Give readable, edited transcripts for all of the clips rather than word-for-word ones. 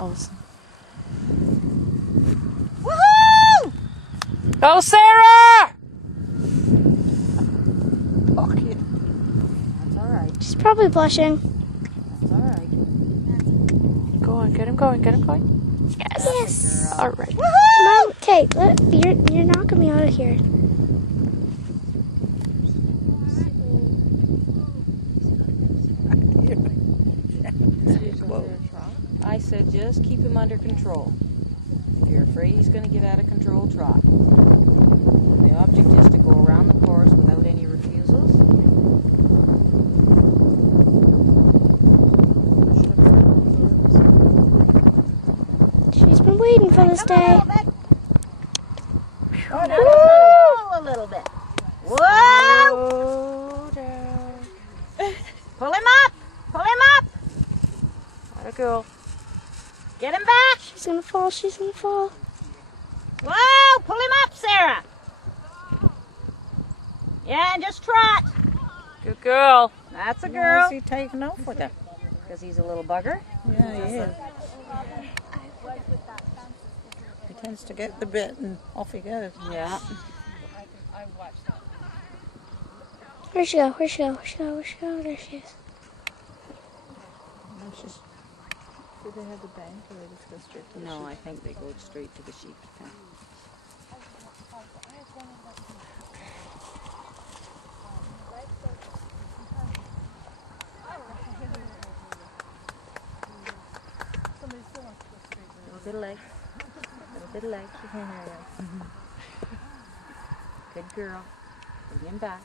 Awesome. Woohoo! Go, Sarah! Oh, kid. That's all right. She's probably blushing. That's all right. Go on, get him going, get him going. Yes. All right. Mom, okay, you're knocking me out of here. Whoa. I said just keep him under control. If you're afraid he's going to get out of control, trot. The object is to go around the course without any refusals. She's been waiting for this day. Oh, no, a little bit. Whoa! Slow down. Pull him up! Pull him up! Atta girl. Get him back! She's gonna fall, she's gonna fall. Whoa! Pull him up, Sarah! Yeah, and just trot. Good girl. That's a Why girl. is he taking off with it? Because he's a little bugger. Yeah, he is. He tends to get the bit and off he goes. Yeah. Where'd she go? Where'd she go? Where'd she go? Where'd she go? There she is. Do they have the bank or they just go straight to the No, I think they go straight to the sheep pen. Little bit of leg. Little bit of leg. Good girl. Bring him back.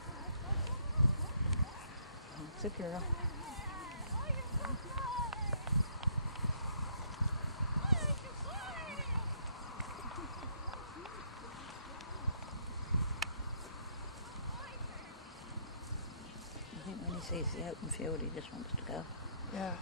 That's a girl. I think when he sees the open field, he just wants to go. Yeah.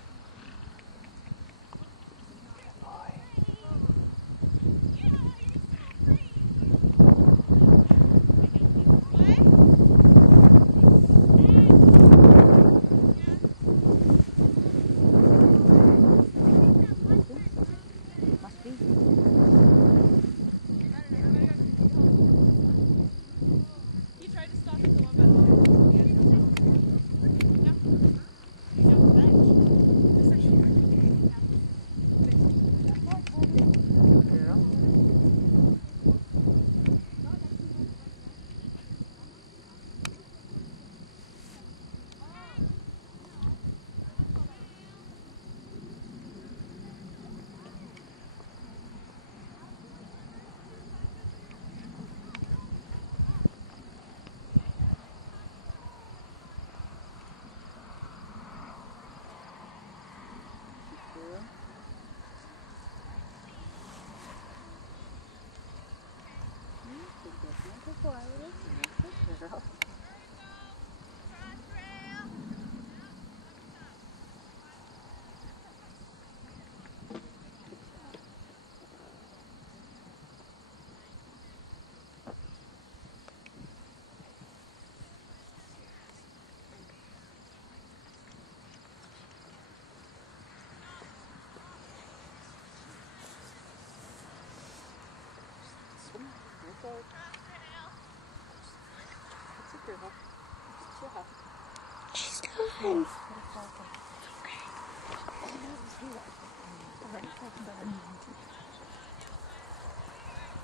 Must be. Girl. She's done.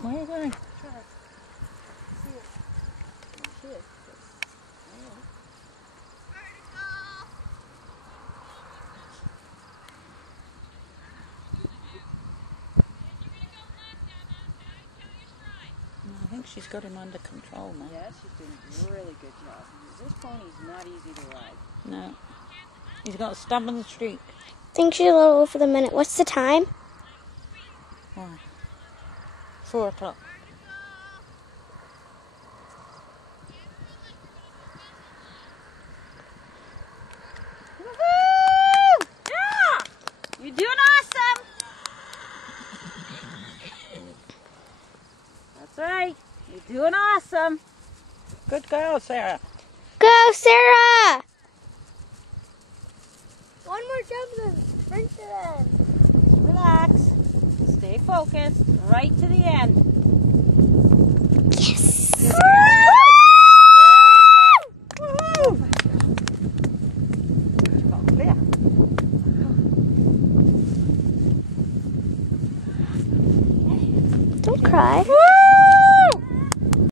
Where are you going? I think she's got him under control now. Yeah, she's doing a really good job. This pony's not easy to ride. No. He's got a stubborn streak. I think she's a little over the minute. What's the time? Why? 4 o'clock. Woohoo! Yeah! You're doing awesome! That's right. You're doing awesome. Good girl, Sarah. Go, Sarah! One more jump then. Sprint to them. Relax. focused right to the end. Yes. Clear. Don't cry.